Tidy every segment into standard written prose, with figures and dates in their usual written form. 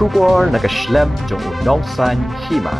Shubor nakaslem jong unongsan hima.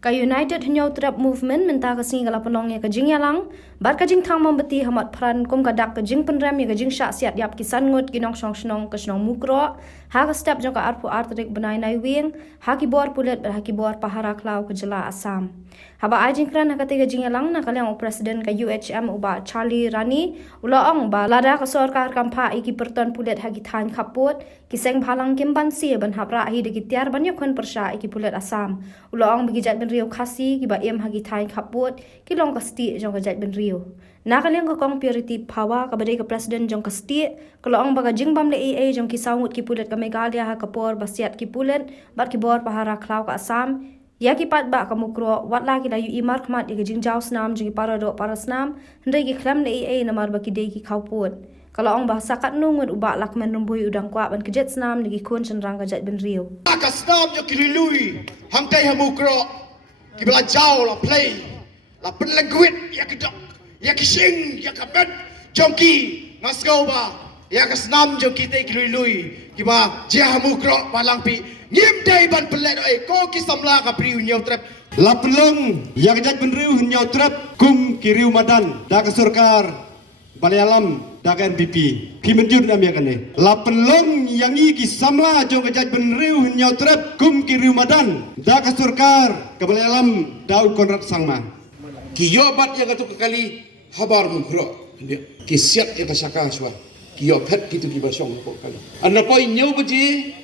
Ka United Hnyau Trap Movement minta ka singa la penong ya ka jing yalang bar ka jing thang membeti hamat pran kum ka dak ka jing penram ya ka jing syak siat yap kisan ngut ginong song snong ka snong mukro ha ka step jong ka arpu artrik benai nai wing ha ki bor pulet ber ha ki bor pahara klau ka jela Assam haba ajing kran ha ka tiga jing yalang na kalyang presiden ka UHM uba Charlie Rani ulaong ba lada ka sarkar kampa iki perton pulet ha ki than khaput kiseng bhalang kimban si ban hapra hi de ki tiar ban yakon persha iki pulet Assam ulaong bagi jat ben riu khasi ki ba em hagi thain khaput ki long ka sti jong ka jat ben riu na ka leng ka kong purity power ka badai ka president jong ka sti ka long ba ka jing bam le aa jong ki saungut ki pulet ka Meghalaya ha ka por basiat ki pulet bat ki bor pahara klau ka Assam ya ki pat ba ka mukro wat la ki la yu imar khmat ki jing jaw snam jong ki parado parasnam ndai ki khlam le aa namar ba ki dei ki khauput kalau orang bahasa kat nungut ubak lakmen rumbui udang kuat ban kejet senam lagi kun cenderang kejat ben riu. Akas senam jo kilului hamkai hamukro kibla jauh la play la penleguit ya kedok ya kising ya kamet jongki nasgoba ya kasnam jo kita kilului kiba dia hamukro palang pi ngim dai ban pelet oi ko kisamla ka priu nyau trap la pelong ya kejat ben riu nyau trap kum kiriu madan da kesurkar Balayalam dagan BP pimenjur namanya kene la pelong yang iki samla jong kejat benriu nyau trap kum ki riumadan da kasurkar ke Balayalam dau Konrad Sangma kiyo bat yang atu kali habar mukro ki siap ya kasaka swa kiyo pet kitu ki basong ko kali anna poi nyau baji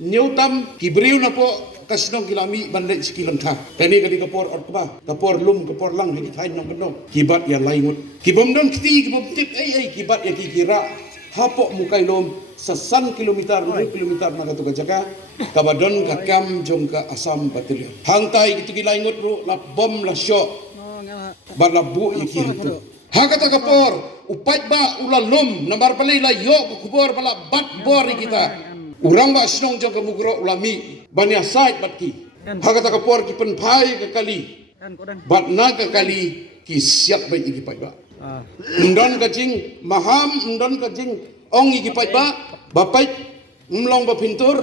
nyau tam ki briu na po kasnong kilami bandai sikilang tha kani kali kapor orkba kapor lum kapor lang ni thain nong kenong kibat ya laingut kibom don kiti kibom tip ai kibat ya kikira hapo mukai lom sasan kilometer 2 kilometer na katu kajaka kabadon ka kam jong ka Assam batilya hangtai kitu kilaingut ru la bom la shot balabu ikiru hakata kapor upat ba ula lum nambar palai la yo kubor bala bat bor kita urang ba snong jong ka mugro ulami bania sait batki hakata kapor ki penpai ke kali bat na ke kali ki siap bai iki pai ba ndon ka jing maham ndon ka jing ong iki pai ba bapai mlong ba pintur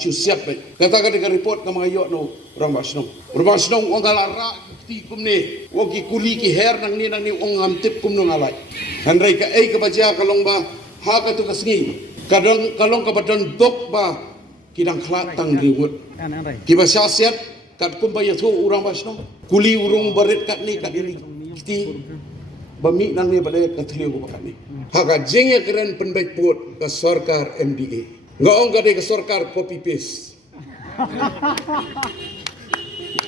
siu siap bai kata ka report ka mga yo no urang ba snong ong galara ti kumne ong ki kuli ki her nang ni ong amtip kum no ngalai handrai ka ei ka baja kalong ba ha ka tu ka singi kadang kalong ka badon dok ba kidang klat tang riwut kiba syasiat kat kumbaya tu urang basno kuli urung baret kat ni kat diri kiti bami nang ni balai kat liu kat ni haka jeng ya keren penbaik put ke sarkar MDA ngaong gade ke sarkar copy paste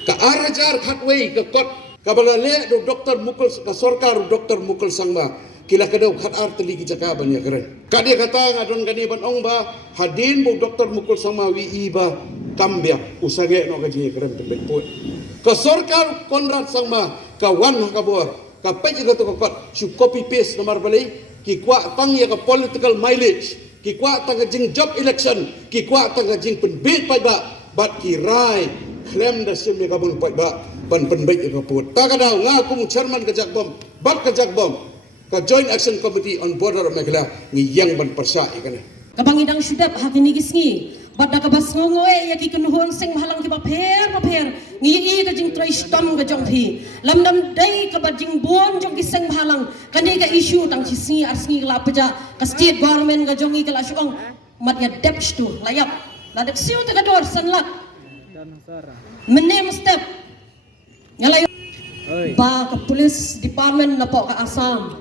ka arajar khatwei ke kot kabalale do doktor mukul ke sarkar doktor mukul sangma kila kadau khat arteli ki jaka ban ya keren kadia kata ngadon gani ban ong ba hadin bo doktor mukul sama wi ba kambia usage no gaji keren tempot ka sarkar Konrad Sangma ka wan ka bor ka pej ka to kot su copy paste nomor balai ki kwa tang ya ka political mileage ki kwa tang jing job election ki kwa tang jing penbit pai ba bat ki rai klem da sim ka bun pai ba ban penbit ka pot ta ka daw nga kum chairman ka jak bom bat ka jak bom ka Joint Action Committee on Border of Meghalaya ngiyang ban persa ikana kabangidang syudap hakini gisngi badda ka bas ngongoe yaki kenuhon sing halang ki paper ngi ka jing try stam ka jong thi lamdam dai ka bajing bon jong ki sing halang kani ka issue tang si arsngi la paja ka state government ka jongi ka la syong mat ya depth tu layap la dep siu ta ka dor sanlat menem step ngalay ba ka police department na po ka Assam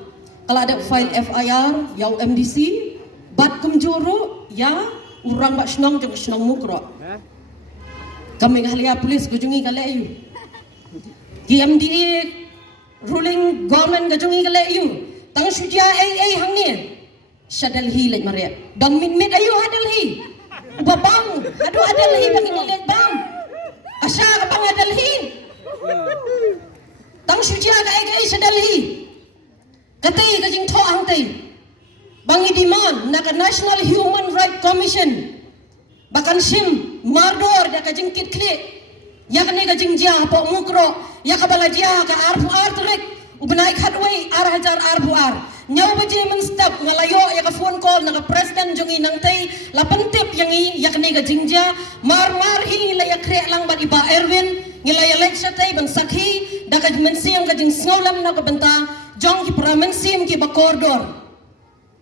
kalau ada file FIR yang MDC bat kumjuru ya urang bak snong jeng snong mukro kami Meghalaya police gujungi kale yu ki MDA ruling government gujungi kale yu tang sudia ai hangni sadal hi lek mare dang mit ayu hadal hi babang adu hadal hi bang lek bang asa bang hadal hi tang sudia ai sadal hi Katay kajing to ang tay bangi demand na ka National Human Rights Commission bakan sim mardor da kajing kitkli yakni kajing jia po mukro yakabala jia ka arfu artrek ubnai khatway arhajar arfu ar nyaw baje men step ngalayo ya ka phone call na ka president jongi nang tay lapantip yang jongi yak ni ga jingja mar hi la yak re lang bat iba Erwin ngila ya lek satay ban sakhi da ka mensiam ga jing snolam na ka benta jong ki pramensim ki ba koridor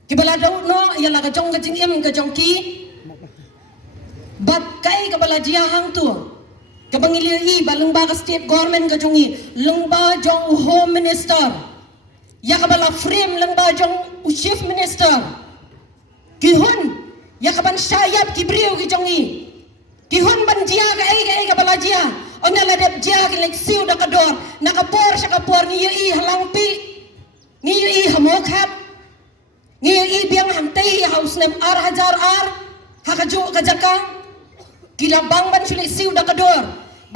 ki bala daw no ya la ga jong ga jing im ga jong ki bat kai ka bala jia hang tu ka bangili balung ba ka state government ga jongi lungba jong home minister ya ka bala frame lungba jong chief minister kihun ya kaban syayap kibriu ki jongi kihun ban jia ka bala jia ona la dep jia ki lek siu da kador nakapor sa kapor ni yi halangpi ni yi hamokhat ni yi biang hamtei haus nem ar hajar ar hakaju kajaka kilabang ban sulit siu da kador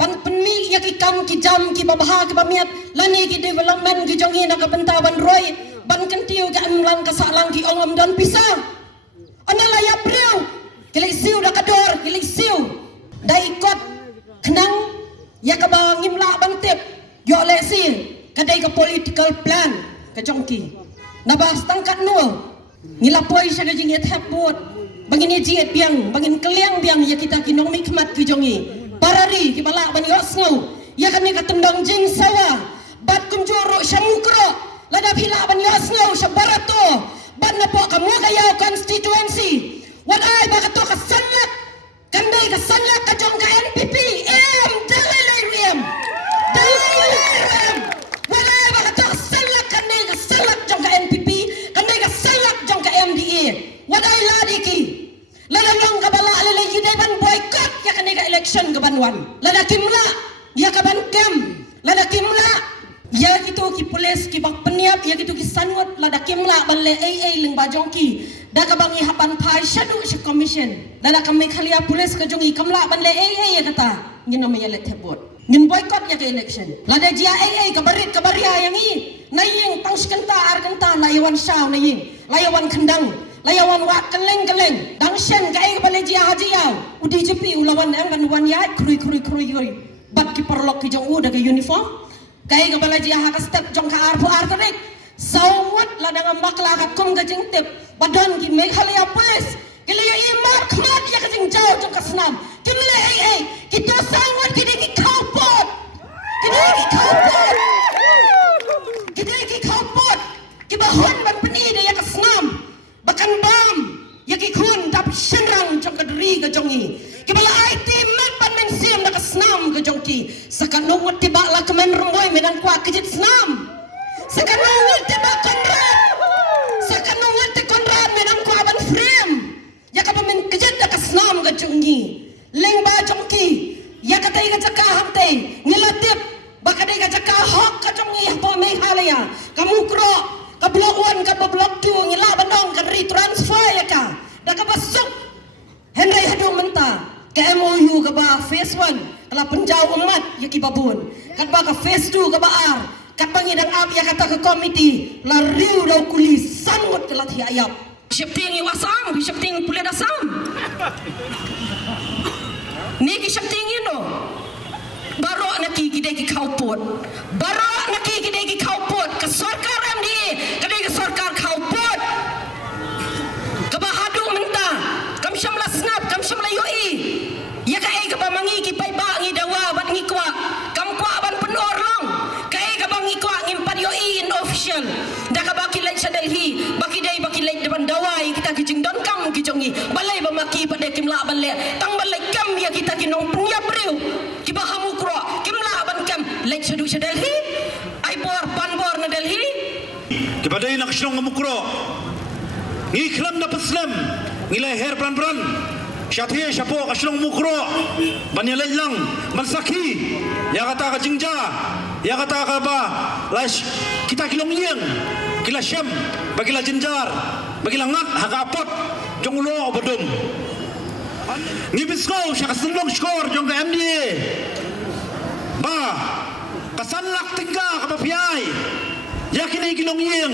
ban penmi ya ki kam ki jam ki babah ki bamiat lani ki development ki jongi nakabenta ban roy ban kentiu ki amlang kasalang ki ongam dan pisah Anala ya priu, kilik siu dah kador, kilik siu dah ikut kenang ya kabang ngimla bantip, yo lesi kadai ke political plan ke jongki. Nabas tangkat nul, ngilapoi sa kajing yet hapot, bangin jiet biang, bangin keliang biang ya kita kinong mikmat ki jongi. Parari ki balak bani osngau, ya kami katendang jing sawa, bat kunjoro syamukro, ladap hilak bani osngau syabarato. Ban na po kamu kayaw constituency walay baka to kasanyak kanday kasanyak kajong ka NPP dalay walay baka to kasanyak kanday kasanyak jong ka NPP kanday kasanyak jong ka MDA walay ladiki ladalong kabala alalay yuday ban boycott ya kanday ka election kabanwan ladakimla ya kaban kem ladakimla ya gitu ki polis ki bak peniap ya gitu ki sanwat lada kimla balle leng bajong ki da ka bangi hapan pai shadu shi commission da kami khalia polis ka jongi kamla balle ya kata ngin no ya let hebot ngin boycott ya ke election lada jia ka barit ka baria yang i naying tang skenta ar kenta layawan shaw naying layawan kendang layawan wat keleng dang shen ka balle jia haji yaw udi jepi ulawan ang ban wan ya krui bat ki perlok ki jong u da ke uniform kai ka bala jia haka step jong ka arpu artarik sawat ladang ambakla ka kum ka jing tip badon ki meghalaya police kilaya imar khmat ya ka jing jaw jong ka snam kimle kita sawat kini ki khawpot ki bahon ban peni de ya ka snam bakan bam ya ki khun tap shenrang jong ka dri ka jongi ki bala IT mek ban men sim na ka snam ka jongki sakanong tiba la kemen remboy medan kwa kejit snam sakanong tiba konrad medan kwa ban frame ya ka men kejit ka snam ka jongi leng ba jongki ya ka tai ka jaka hamte ngilatip bakadai ka jaka hok ka jongi po me halaya kamu kro ka blok 1 ka blok 2 ngila bandong ka retransfer ya ka da ka basuk Henry hadu menta ke MOU ke ba phase 1 kala penjau umat ya ki babun kat ba ka phase 2 ke ba ar kat pangidang ab ya kata ke komiti la riu daw kulis sangut ke lathi ayap shifting wasam shifting pule dasam ni ki shifting no baro naki kidai ki khaupot baro naki kidai ki khaupot ke sarkar MDA kidai ke sarkar khaupot ke ba hadu menta kam shamla snap kam shamla yoi ya kai ka bamangi ki pai ba ngi dawa bat ngi kwa kam kwa ban penor long kai ka bangi kwa ngimpat yo in official da ka baki lek Delhi baki lek depan dawai kita kijing don kam kijongi balai ba maki pada kimla balle tang balai kam ya kita kinong punya breu ki ba hamu kro kimla ban kam lek Delhi ai bor pan bor na Delhi ki badai nak shnong mukro ngi khlam na paslam ngilai her pran Syathiya syapo kaslong mukro banyalay lang mansaki ya kata ka jingja ya kata ka ba lash kita kilong yang kila syam bagila jenjar bagila ngat hakapot jong ulo badum ngibis ko siya kaslong skor jong ka MDA ba kasanlak tingga ka papiyay ya kini kilong yang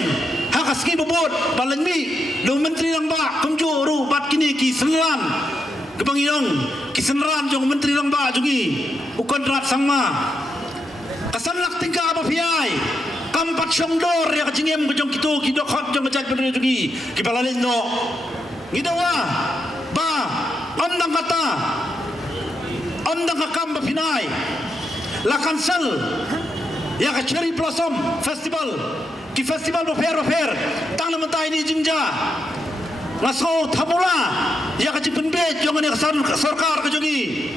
hakaski bobot balanmi do menteri lang ba kumjuru bat kini ki senran kebangiyong kisenran jong menteri lang ba jugi ukon rat sangma kasanlak tingka apa piai kampat syongdor ya kajingem kejong kitu kidok hot jong kejat bener jugi kibalalin no ngidawa ba Amdang kata, amdang kakam bapinai, la cancel, ya ke Cherry Blossom Festival, ki festival berfer, tang nama tai ni jingja, ngaso thamula, ya ke cipenbet, jangan ya sarkar kejongi,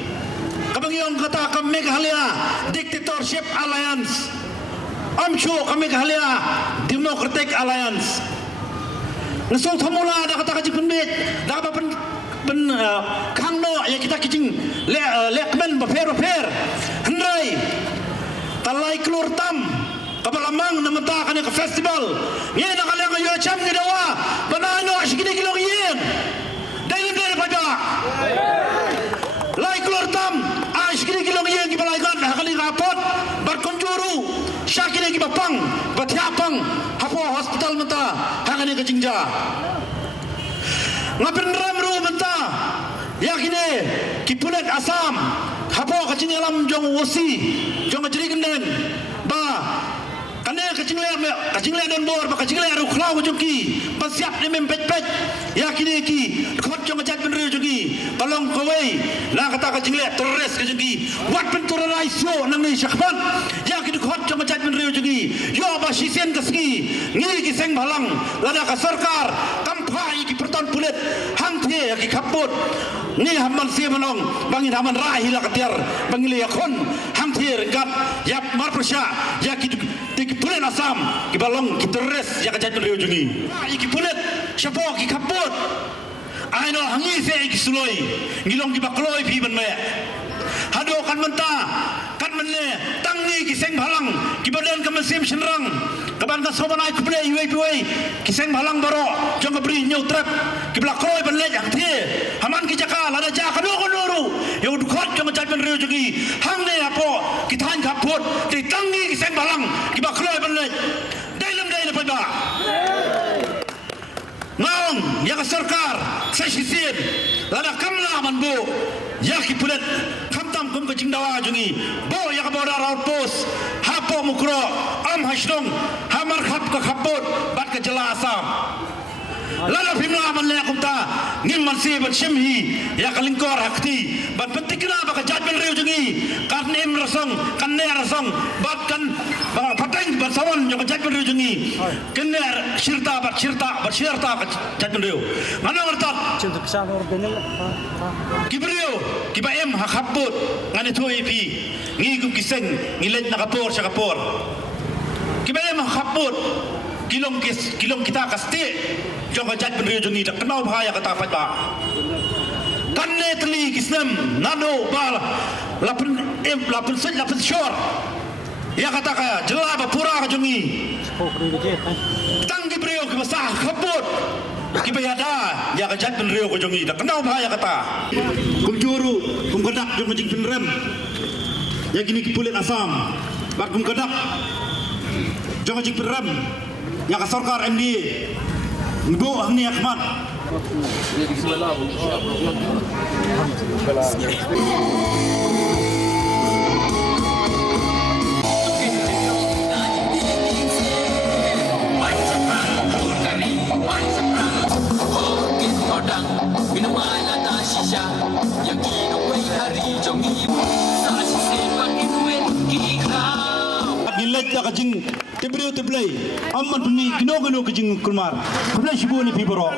kabangiong kata kam Meghalaya Dictatorship Alliance, amsho kam Meghalaya Democratic Alliance. Nasong thamula dah kata cipenbet, dah apa kang no ya kita kijing lekmen berfer, hendrai talai keluar tam kabalamang namenta kan ke festival ni nak kalian ke yacam ni dawa banano asyik ni kilong yen dalam dari pada lai keluar tam asyik ni kilong yen ki balai kan kali rapot berkonjuru syakir ki bapang batiapang hapo hospital menta hakane ke jingja ngapin ramru menta yakine ki pulet asam hapo kacing alam jong wosi jong jadi genden ba kane kacing le don bor ba kacing le ru khlau joki ba siap ni mem pet yakine ki khot jong jat benru joki balong kowei na kata kacing le terres ke joki wat pen turai so nang ni syakban yakine khot jong jat benru joki yo ba sisen kaski ngi ki seng balang lada ka sarkar kampai ki perton pulet hang the ki kaput ni hamman si manong bangin haman rahi la katiar bangile yakon hang the gat yap mar persya ya ki pulet asam ki balong ki terres ya kajat riu jungi ki pulet syapo ki kaput aino hangi se ki suloi ngilong ki bakloi pi ban me hado kan menta kan menle tangi ki seng balang ki badan ka mesim senrang kaban ka sobanai ku ple iwe ki seng balang baro jong bri nyau trap ki bakloi ban le jak the haman ki jaka lada ja ka no yo du khot jong jat ban riu jungi hang ne apo ki than kaput ti tangi ki seng balang ki bakloi ban le dalam pada naung ya ka sarkar sa sisin lada kamla man bo ya ki pulet kamtam kum ke jingdawa jungi bo ya ka boda raut pos hapo mukro am hasdong hamar khap ka khapot bat ka jela asam lala pimla man le kumta ngim man si bat shimhi ya ka lingkor hakti bat pentikna ba ka jatbel riu jungi karnem rasong kanne rasong bat kan pateng bat sawan yo ka jatbel riu jungi kenner shirta ka jatbel riu mana wartat kibriu kibaem hakaput ngani thoi pi ngi kum kiseng ngilet na kapor sa kapor kibaem hakaput kilong kita kasti jong jat benriu jungi dak kenau bahaya kata fat ba kanne tli kisnem nado bal lapun shor ya kata ka jela ba pura ka jungi tang kibriu ki basah kaput ki bayada ya ka jat benriu ko jungi dak kenau bahaya kata kum juru kum kadak jong jing penrem ya gini ki pulit asam bak kum kadak jong jing penrem ya ka sarkar MD Nbo Hangni Ahmad Gilet ya kajing teblei amman puni gino kajing kulmar pernah sibu ni piboro